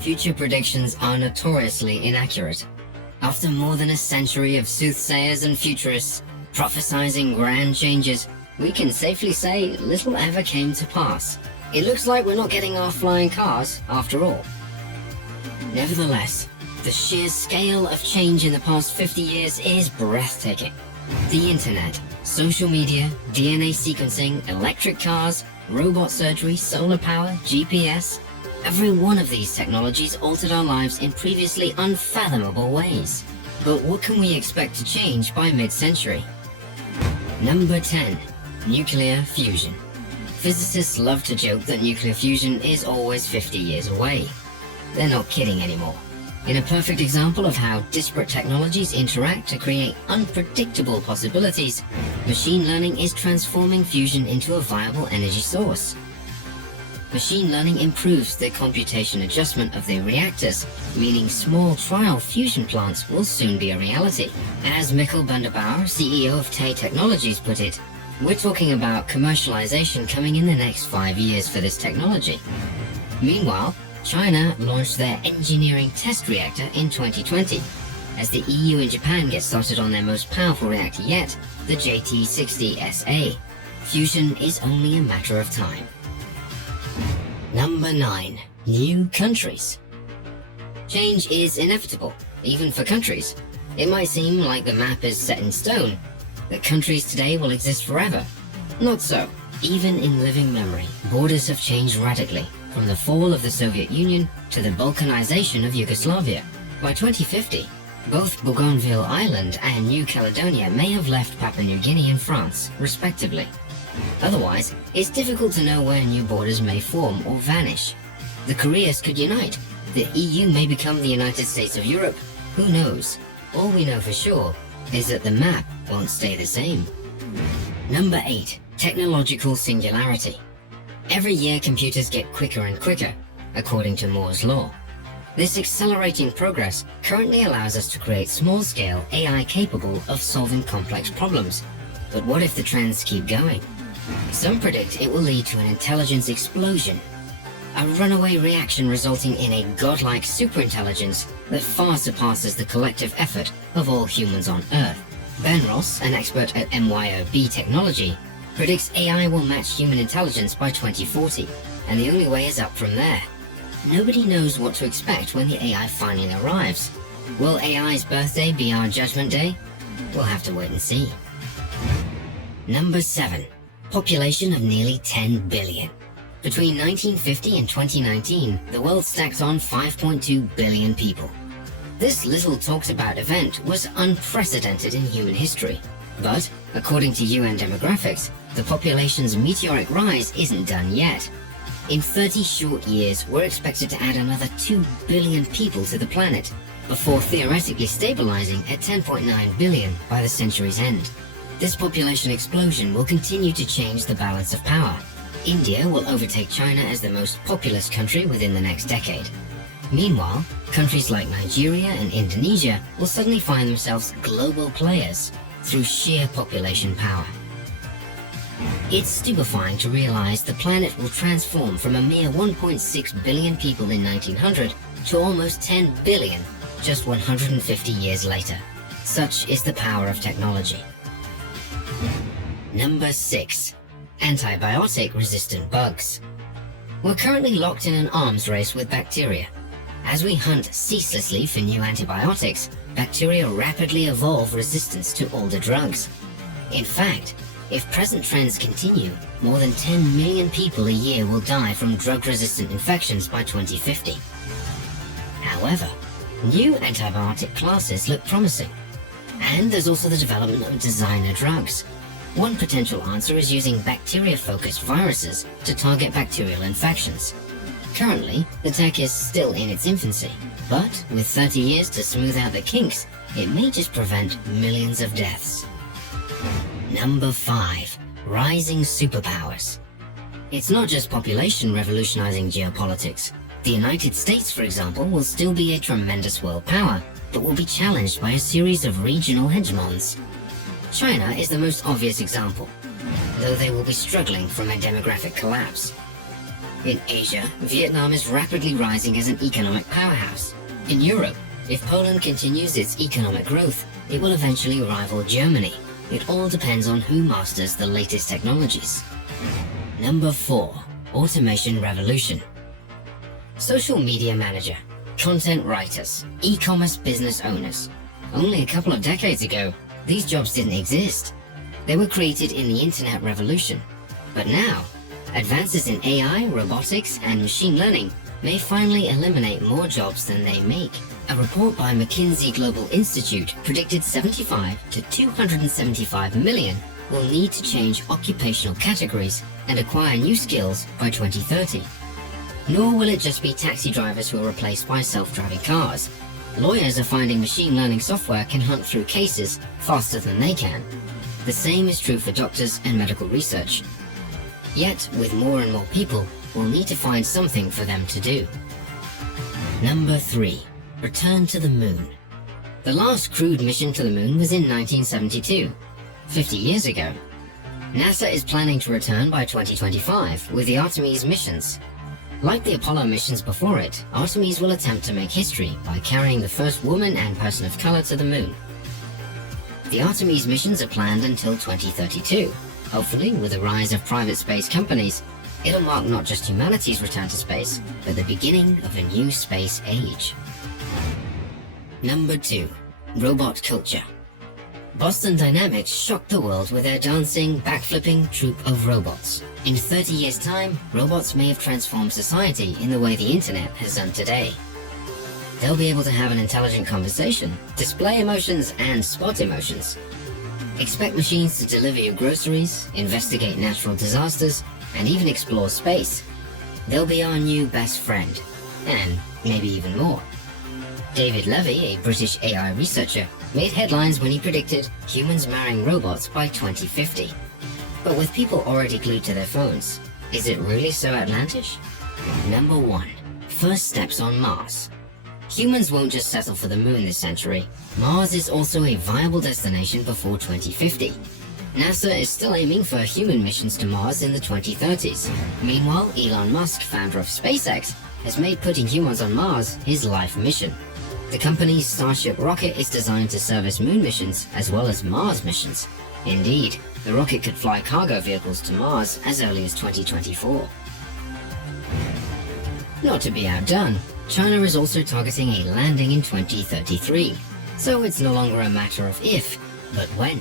future predictions are notoriously inaccurate. After more than a century of soothsayers and futurists prophesizing grand changes, we can safely say little ever came to pass. It looks like we're not getting our flying cars after all. Nevertheless, the sheer scale of change in the past 50 years is breathtaking. The internet, social media, DNA sequencing, electric cars, robot surgery, solar power, GPS, every one of these technologies altered our lives in previously unfathomable ways. But what can we expect to change by mid-century? Number 10. Nuclear fusion. Physicists love to joke that nuclear fusion is always 50 years away. They're not kidding anymore. In a perfect example of how disparate technologies interact to create unpredictable possibilities, machine learning is transforming fusion into a viable energy source. Machine learning improves the computation adjustment of their reactors, meaning small trial fusion plants will soon be a reality. As Mikkel Bunderbauer, CEO of TAE Technologies, put it, we're talking about commercialization coming in the next 5 years for this technology. Meanwhile, China launched their engineering test reactor in 2020. As the EU and Japan get started on their most powerful reactor yet, the JT60SA. Fusion is only a matter of time. Number 9. New countries. Change is inevitable, even for countries. It might seem like the map is set in stone, that countries today will exist forever. Not so. Even in living memory, borders have changed radically, from the fall of the Soviet Union to the Balkanization of Yugoslavia. By 2050, both Bougainville Island and New Caledonia may have left Papua New Guinea and France, respectively. Otherwise, it's difficult to know where new borders may form or vanish. The Koreas could unite. The EU may become the United States of Europe. Who knows? All we know for sure is that the map won't stay the same. Number 8. Technological singularity. Every year computers get quicker and quicker, according to Moore's law. This accelerating progress currently allows us to create small-scale AI capable of solving complex problems. But what if the trends keep going? Some predict it will lead to an intelligence explosion, a runaway reaction resulting in a godlike superintelligence that far surpasses the collective effort of all humans on Earth. Ben Ross, an expert at MYOB Technology, predicts AI will match human intelligence by 2040, and the only way is up from there. Nobody knows what to expect when the AI finally arrives. Will AI's birthday be our judgment day? We'll have to wait and see. Number 7. Population of nearly 10 billion. Between 1950 and 2019, the world stacked on 5.2 billion people. This little talked about event was unprecedented in human history. But, according to UN demographics, the population's meteoric rise isn't done yet. In 30 short years, we're expected to add another 2 billion people to the planet, before theoretically stabilizing at 10.9 billion by the century's end. This population explosion will continue to change the balance of power. India will overtake China as the most populous country within the next decade. Meanwhile, countries like Nigeria and Indonesia will suddenly find themselves global players through sheer population power. It's stupefying to realize the planet will transform from a mere 1.6 billion people in 1900 to almost 10 billion just 150 years later. Such is the power of technology. Number 6. Antibiotic-resistant bugs. We're currently locked in an arms race with bacteria. As we hunt ceaselessly for new antibiotics, bacteria rapidly evolve resistance to older drugs. In fact, if present trends continue, more than 10 million people a year will die from drug-resistant infections by 2050. However, new antibiotic classes look promising. And there's also the development of designer drugs. One potential answer is using bacteria-focused viruses to target bacterial infections. Currently, the tech is still in its infancy, but with 30 years to smooth out the kinks, it may just prevent millions of deaths. Number 5. Rising superpowers. It's not just population revolutionizing geopolitics. The United States, for example, will still be a tremendous world power, but will be challenged by a series of regional hegemons. China is the most obvious example, though they will be struggling from a demographic collapse. In Asia, Vietnam is rapidly rising as an economic powerhouse. In Europe, if Poland continues its economic growth, it will eventually rival Germany. It all depends on who masters the latest technologies. Number 4. Automation Revolution. Social media manager, content writers, e-commerce business owners. Only a couple of decades ago, these jobs didn't exist. They were created in the internet revolution. But now, advances in AI, robotics, and machine learning may finally eliminate more jobs than they make. A report by McKinsey Global Institute predicted 75 to 275 million will need to change occupational categories and acquire new skills by 2030. Nor will it just be taxi drivers who are replaced by self-driving cars. Lawyers are finding machine learning software can hunt through cases faster than they can. The same is true for doctors and medical research. Yet, with more and more people, we'll need to find something for them to do. Number 3. Return to the Moon. The last crewed mission to the Moon was in 1972, 50 years ago. NASA is planning to return by 2025 with the Artemis missions. Like the Apollo missions before it, Artemis will attempt to make history by carrying the first woman and person of color to the Moon. The Artemis missions are planned until 2032. Hopefully, with the rise of private space companies, it'll mark not just humanity's return to space, but the beginning of a new space age. Number 2. Robot culture. Boston Dynamics shocked the world with their dancing, backflipping troupe of robots. In 30 years' time, robots may have transformed society in the way the internet has done today. They'll be able to have an intelligent conversation, display emotions, and spot emotions. Expect machines to deliver you groceries, investigate natural disasters, and even explore space. They'll be our new best friend, and maybe even more. David Levy, a British AI researcher, made headlines when he predicted humans marrying robots by 2050. But with people already glued to their phones, is it really so outlandish? Number 1. First steps on Mars. Humans won't just settle for the Moon this century. Mars is also a viable destination before 2050. NASA is still aiming for human missions to Mars in the 2030s. Meanwhile, Elon Musk, founder of SpaceX, has made putting humans on Mars his life mission. The company's Starship rocket is designed to service Moon missions as well as Mars missions. Indeed, the rocket could fly cargo vehicles to Mars as early as 2024. Not to be outdone, China is also targeting a landing in 2033, so it's no longer a matter of if, but when.